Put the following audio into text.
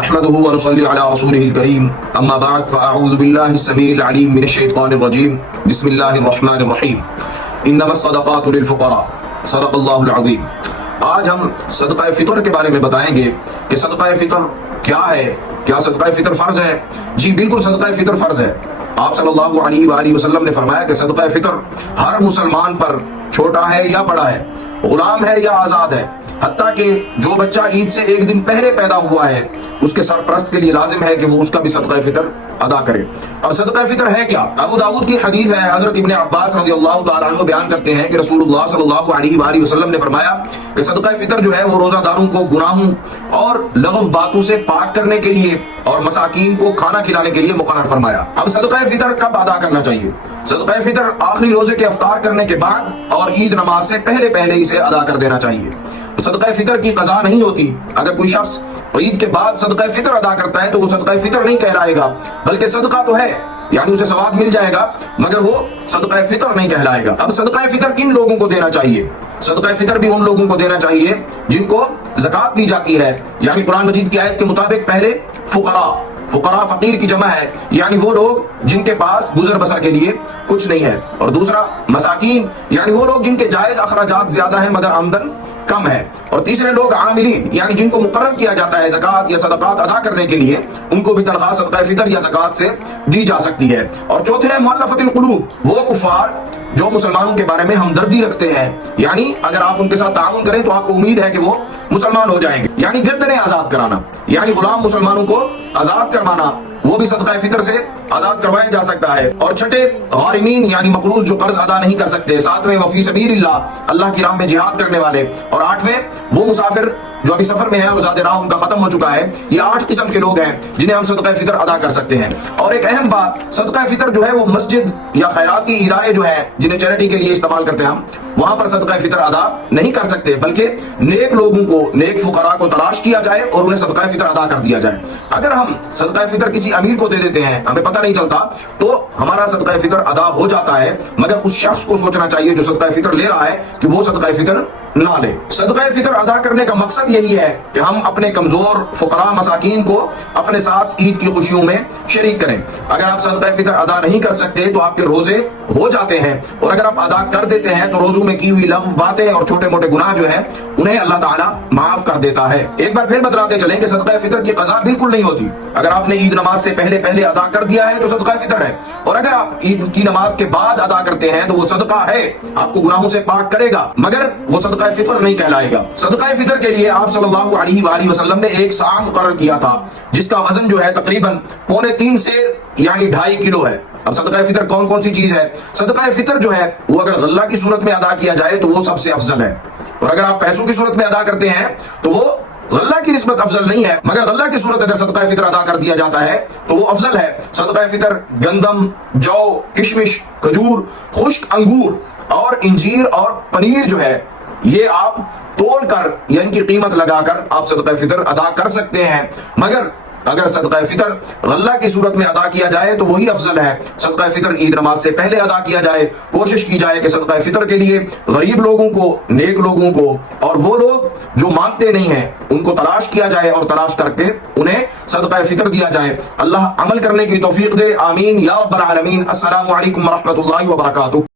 نحمده ونصلي على رسوله الكريم اما بعد فاعوذ بالله السميع العليم من الشيطان الرجيم بسم الله الرحمن الرحيم انما الصدقات للفقراء صدق الله العظيم۔ آج ہم صدقہ فطر کے بارے میں بتائیں گے کہ صدقہ فطر کیا ہے، کیا صدقہ فطر فرض ہے؟ جی بالکل، صدقہ فطر فرض ہے۔ آپ صلی اللہ علیہ وآلہ وسلم نے فرمایا کہ صدقہ فطر ہر مسلمان پر چھوٹا ہے یا بڑا ہے، غلام ہے یا آزاد ہے، حتیٰ کہ جو بچہ عید سے ایک دن پہلے پیدا ہوا ہے اس کے سرپرست کے لیے لازم ہے کہ وہ اس کا بھی صدقہ فطر ادا کرے۔ اور صدقہ فطر ہے کیا؟ ابو داؤد کی حدیث ہے، حضرت ابن عباس رضی اللہ تعالیٰ عنہ بیان کرتے ہیں کہ رسول اللہ صلی اللہ علیہ وآلہ وسلم نے فرمایا کہ صدقہ فطر جو ہے وہ روزہ داروں کو گناہوں اور لغو باتوں سے پاک کرنے کے لیے اور مساکین کو کھانا کھلانے کے لیے مقرر فرمایا۔ اب صدقہ فطر کب ادا کرنا چاہیے؟ صدقہ فطر آخری روزے کے افطار کرنے کے بعد اور عید نماز سے پہلے اسے ادا کر دینا چاہیے۔ صدقہ فطر کی قضا نہیں ہوتی۔ اگر کوئی شخص عید کے بعد صدقہ فطر ادا کرتا ہے تو وہ صدقہ فطر نہیں کہلائے گا، بلکہ صدقہ تو ہے، یعنی اسے ثواب مل جائے گا، مگر وہ صدقہ فطر نہیں کہلائے گا۔ اب صدقہ فطر کن لوگوں کو دینا چاہیے؟ صدقہ فطر بھی ان لوگوں کو دینا چاہیے جن کو زکوٰۃ دی جاتی ہے، یعنی قرآن مجید کی آیت کے مطابق پہلے فقراء فقیر کی جمع ہے، یعنی وہ لوگ جن کے پاس گزر بسر کے لیے کچھ نہیں ہے، اور دوسرا مساکین، یعنی وہ لوگ جن کے جائز اخراجات زیادہ ہیں مگر آمدن کم ہے، اور تیسرے لوگ عاملین، یعنی جن کو مقرر کیا جاتا ہے زکوٰۃ یا صدقات ادا کرنے کے لیے، ان کو بھی تنخواہ صدقہ فطر یا زکوٰۃ سے دی جا سکتی ہے۔ اور چوتھے ہیں مؤلفۃ القلوب، وہ کفار جو مسلمانوں کے بارے میں ہمدردی رکھتے ہیں، یعنی اگر آپ ان کے ساتھ تعاون کریں تو آپ کو امید ہے کہ وہ مسلمان ہو جائیں گے، یعنی گردنیں آزاد کرانا، یعنی غلام مسلمانوں کو آزاد کروانا، وہ بھی صدقہ فطر سے آزاد کروایا جا سکتا ہے۔ اور چھٹے غارمین، یعنی مقروض جو قرض ادا نہیں کر سکتے۔ ساتویں وفی سبیل اللہ کی راہ میں جہاد کرنے والے، اور آٹھویں وہ مسافر جو ابھی سفر میں ہے اور زیادہ راہ ان کا ختم ہو چکا ہے۔ یہ 8 قسم کے لوگ ہیں جنہیں ہم صدقہ فطر ادا کر سکتے ہیں۔ اور ایک اہم بات، صدقہ فطر جو ہے وہ مسجد یا خیراتی ادارے جو ہیں جنہیں چیریٹی کے لیے استعمال کرتے ہیں ہم، وہاں پر صدقہ فطر ادا نہیں کر سکتے، بلکہ نیک لوگوں کو، نیک فقراء کو تلاش کیا جائے اور انہیں صدقہ فطر ادا کر دیا جائے۔ اگر ہم صدقہ فطر کسی امیر کو دے دیتے ہیں، ہمیں پتہ نہیں چلتا، تو ہمارا صدقہ فطر ادا ہو جاتا ہے، مگر اس شخص کو سوچنا چاہیے جو صدقہ فطر لے رہا ہے کہ وہ صدقہ فطر نہ لے۔ صدقہ فطر ادا کرنے کا مقصد یہی ہے کہ ہم اپنے کمزور فقراء مساکین کو اپنے ساتھ عید کی خوشیوں میں شریک کریں۔ اگر آپ صدقہ فطر ادا نہیں کر سکتے تو آپ کے روزے ہو جاتے ہیں، اور اگر آپ ادا کر دیتے ہیں تو روزوں میں کی ہوئی لغو باتیں اور چھوٹے موٹے گناہ جو ہیں انہیں اللہ تعالیٰ معاف کر دیتا ہے۔ ایک بار پھر بتلاتے چلیں کہ صدقہ فطر کی قضا بالکل نہیں ہوتی۔ اگر آپ نے عید نماز سے پہلے ادا کر دیا ہے تو صدقہ فطر ہے، اور اگر آپ عید کی نماز کے بعد ادا کرتے ہیں تو وہ صدقہ ہے، آپ کو گناہوں سے پاک کرے گا، مگر وہ صدقہ فطر نہیں کہلائے گا۔ صدقہ فطر کے لیے آپ صلی اللہ علیہ وآلہ وسلم نے ایک سا مقرر کیا تھا جس کا وزن جو ہے تقریباً 2.25 سیر یعنی 2.5 کلو ہے۔ اب صدقہ فطر کون سی چیز ہے؟ صدقہ فطر جو ہے وہ اگر غلہ کی صورت میں ادا کیا جائے تو وہ سب سے افضل ہے، اور اگر آپ پیسوں کی صورت میں ادا کرتے ہیں تو وہ غلہ کی نسبت افضل نہیں ہے، مگر غلہ کی صورت اگر صدقہ فطر ادا کر دیا جاتا ہے تو وہ افضل ہے۔ صدقہ فطر گندم، جو، کشمش، کھجور، خشک انگور اور انجیر اور پنیر جو ہے یہ آپ تول کر یا ان کی قیمت لگا کر آپ صدقہ فطر ادا کر سکتے ہیں، مگر اگر صدقہ فطر غلہ کی صورت میں ادا کیا جائے تو وہی افضل ہے۔ صدقہ فطر عید نماز سے پہلے ادا کیا جائے، کوشش کی جائے کہ صدقہ فطر کے لیے غریب لوگوں کو، نیک لوگوں کو اور وہ لوگ جو مانگتے نہیں ہیں ان کو تلاش کیا جائے، اور تلاش کر کے انہیں صدقہ فطر دیا جائے۔ اللہ عمل کرنے کی توفیق دے، آمین یا رب العالمین۔ السلام علیکم ورحمۃ اللہ وبرکاتہ۔